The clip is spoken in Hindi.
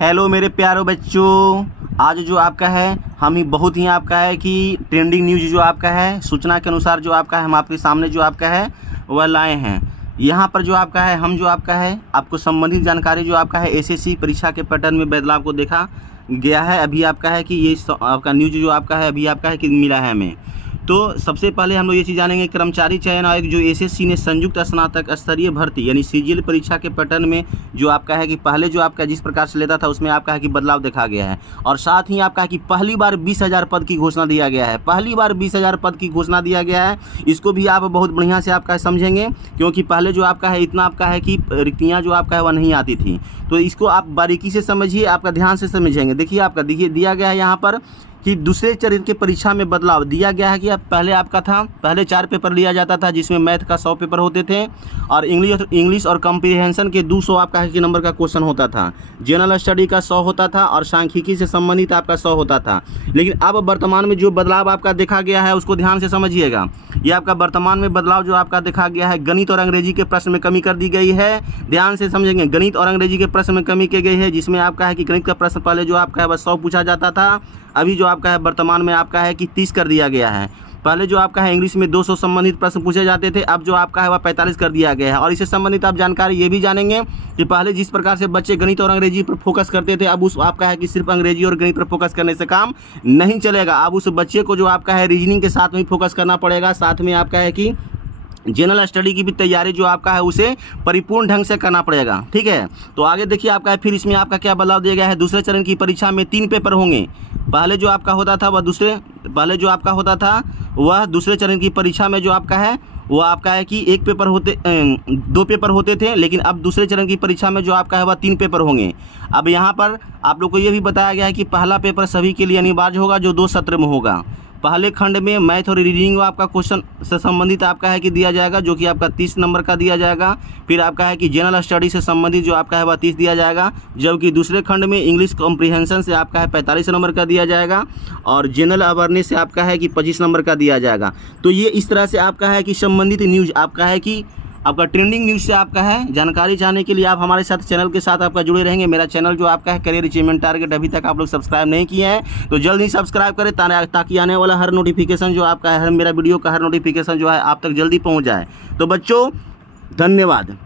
हेलो मेरे प्यारो बच्चों, आज जो आपका है हम ही बहुत ही आपका है कि ट्रेंडिंग न्यूज़ जो आपका है सूचना के अनुसार जो आपका है हम आपके सामने जो आपका है वह लाए हैं। यहाँ पर जो आपका है हम जो आपका है आपको संबंधित जानकारी जो आपका है एसएससी परीक्षा के पैटर्न में बदलाव को देखा गया है। अभी आपका है कि ये आपका न्यूज़ जो आपका है अभी आपका है कि मिला है हमें। तो सबसे पहले हम लोग ये चीज़ जानेंगे, कर्मचारी चयन आयोग जो एसएससी ने संयुक्त स्नातक स्तरीय भर्ती यानी सीजीएल परीक्षा के पैटर्न में जो आपका है कि पहले जो आपका जिस प्रकार से लेता था उसमें आपका है कि बदलाव देखा गया है। और साथ ही आपका है कि पहली बार 20,000 पद की घोषणा दिया गया है। पहली बार 20,000 पद की घोषणा दिया गया है। इसको भी आप बहुत बढ़िया से आपका समझेंगे, क्योंकि पहले जो आपका है इतना आपका है कि रिक्तियाँ जो आपका है वह नहीं आती थी। तो इसको आप बारीकी से समझिए, आपका ध्यान से समझेंगे। देखिए आपका दिया गया है यहाँ पर कि दूसरे चरण के परीक्षा में बदलाव दिया गया है कि अब पहले आपका था, पहले 4 पेपर लिया जाता था जिसमें मैथ का 100 पेपर होते थे और इंग्लिश और कॉम्प्रिहेंशन के 200 आपका है कि नंबर का क्वेश्चन होता था। जनरल स्टडी का 100 होता था और सांख्यिकी से संबंधित आपका 100 होता था। लेकिन अब वर्तमान में जो बदलाव आपका देखा गया है उसको ध्यान से समझिएगा। ये आपका वर्तमान में बदलाव जो आपका देखा गया है, गणित और अंग्रेजी के प्रश्न में कमी कर दी गई है। ध्यान से समझेंगे, गणित और अंग्रेजी के प्रश्न में कमी की गई है, जिसमें आपका है कि गणित का प्रश्न पहले जो आपका है वह 100 पूछा जाता था, अभी जो आपका है वर्तमान में आपका है कि 30 कर दिया गया है। पहले जो आपका है इंग्लिश में 200 संबंधित प्रश्न पूछे जाते थे, अब जो आपका है वह 45 कर दिया गया है। और इससे संबंधित आप जानकारी ये भी जानेंगे कि पहले जिस प्रकार से बच्चे गणित और अंग्रेजी पर फोकस करते थे, अब उस आपका है कि सिर्फ अंग्रेजी और गणित पर फोकस करने से काम नहीं चलेगा। अब उस बच्चे को जो आपका है रीजनिंग के साथ में फोकस करना पड़ेगा, साथ में आपका है कि जनरल स्टडी की भी तैयारी जो आपका है उसे परिपूर्ण ढंग से करना पड़ेगा। ठीक है, तो आगे देखिए आपका है फिर इसमें आपका क्या बदलाव दिया गया है। दूसरे चरण की परीक्षा में 3 पेपर होंगे। पहले जो आपका होता था वह दूसरे चरण की परीक्षा में जो आपका है वो आपका है कि 2 पेपर होते थे, लेकिन अब दूसरे चरण की परीक्षा में जो आपका है वह 3 पेपर होंगे। अब यहाँ पर आप लोग को ये भी बताया गया है कि पहला पेपर सभी के लिए अनिवार्य होगा जो 2 सत्र में होगा। पहले खंड में मैथ और रीडिंग आपका क्वेश्चन से संबंधित आपका है कि दिया जाएगा, जो कि आपका 30 नंबर का दिया जाएगा। फिर आपका है कि जनरल स्टडी से संबंधित जो आपका है वह 30 दिया जाएगा, जबकि दूसरे खंड में इंग्लिश कॉम्प्रिहेंशन से आपका है 45 नंबर का दिया जाएगा और जनरल अवेयरनेस से आपका है कि 25 नंबर का दिया जाएगा। तो ये इस तरह से आपका है कि संबंधित न्यूज़ आपका है कि आपका ट्रेंडिंग न्यूज़ से आपका है जानकारी चाहने के लिए आप हमारे साथ चैनल के साथ आपका जुड़े रहेंगे। मेरा चैनल जो आपका है करियर अचीवमेंट टारगेट, अभी तक आप लोग सब्सक्राइब नहीं किए हैं तो जल्द ही सब्सक्राइब करें ताकि आने वाला हर नोटिफिकेशन जो आपका है, हर मेरा वीडियो का हर नोटिफिकेशन जो है आप तक जल्दी पहुंच जाए। तो बच्चों धन्यवाद।